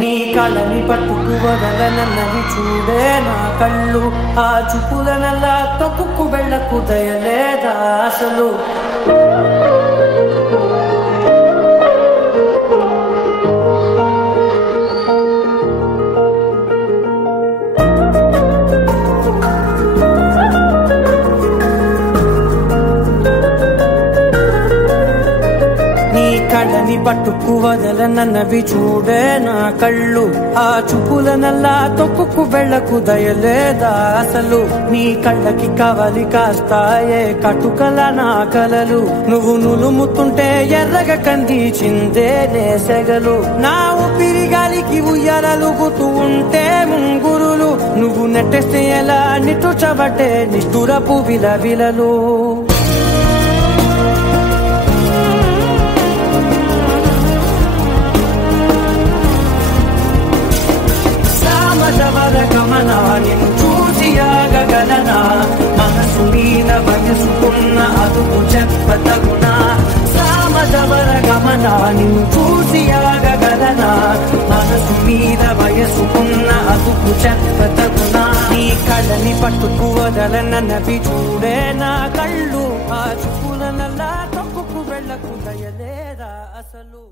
నీ కళ్ళని పట్టుకు వదలనన్నవి చూడే నా కళ్ళు ఆ చూపులనల్లా తొక్కుకు వెళ్ళకు దయలేదా అసలు కళ్ళని పట్టుకు వదలనన్నవి చూడే నా కళ్ళు ఆ చూపులనల్లా తొక్కుకు వెళ్ళకు దయలేదా అసలు నీ కళ్ళకి కవలి కాస్తాయే కటుకల నా కలలు నువ్వు నులుముతుంటే ఎర్రగ కందిచిందే నేసెగలు నా ఊపిరి గాలికి ఉయ్యాలలుగుతూ ఉంటే ముంగురులు నువ్వు నెట్టేస్తే ఎలా నిట్టుచబట్టే నిష్ఠురపు విలవిలలు గమనా నిన్ను చూసి ఆగగలనా మనసు మీద వయసుకున్న అదుపు చెప్పతగునా సామదవర గమనా నిన్ను చూసి ఆగగలనా మనసు మీద వయసుకున్న అదుపు చెప్పతగునా నీ కళ్ళని పట్టుకు వదలనన్నవి చూడే నా కళ్ళు ఆ చూపులనల్లా తొక్కుకు వెళ్ళకు దయలేదా అసలు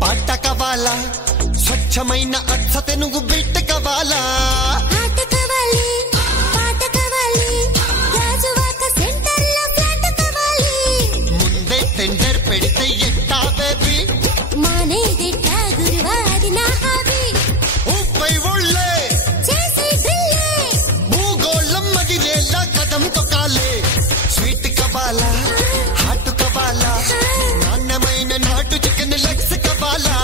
పాట కావాలా స్వచ్ఛమైన అచ్చ తెనుగు బిడ్డ కావాలా ముందే టెండర్ పెడితే ఎట్టా బేబీ ఊపై ఒళ్ళే భూగోళం మదిరేలా కదం తొక్కాలే స్వీట్ కావాలా హాట్ కావాలా నాణ్యమైన నాటు చికెన్ లెగ్స్ కావాలా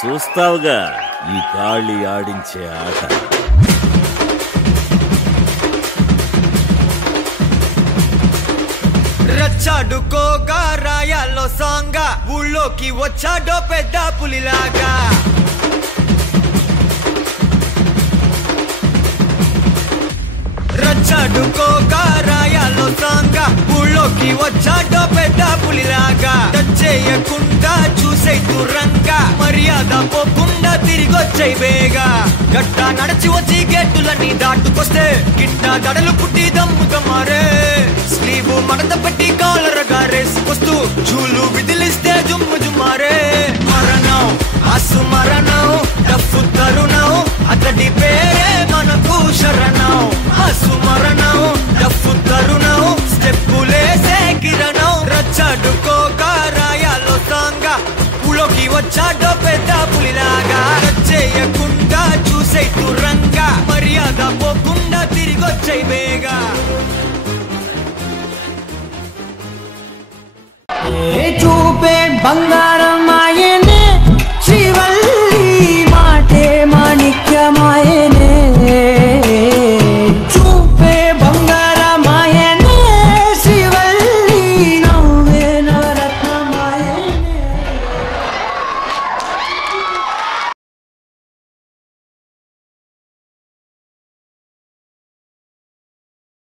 చూస్తావుగా ఈ గాలి ఆడించే ఆట రచ్చాడుకోగా రాయాల్లో సాంగా ఊళ్ళోకి వచ్చాడో పెద్ద పులిలాగా రచ్చాడుకోగా రాయాల్లో సాంగా ఊళ్ళోకి వచ్చాడో పెద్ద పులిలాగా చేయకుండా చూసే దూరంగా మర్యాద పోకుండా తిరిగొచ్చాయి బేగా గట్ట నడిచి వచ్చి గేటులన్నీ దాటుకొస్తే గిట్ట దడలు పుట్టి దమ్ముగా మారే స్లీవ్ మడత పెట్టి కాలరగా రేసుకొస్తూ చూలు విదిలిస్తే జుమ్ము జుమ్మారే మరణం అసు మరణం డఫు తరుణం అతడి పేరే మనకు శరణం అసు మరణం డఫు తరుణం స్టెప్పులేసే కిరణం రచ్చాడుకోగా రాయాలో సాంగా ఊళ్ళోకి వచ్చాడో పెద్ద పులిలాగా చేయకుండా చూసే దూరంగా మర్యాద పోకుండా తిరిగొచ్చాయి బేగా చూపే బంగారు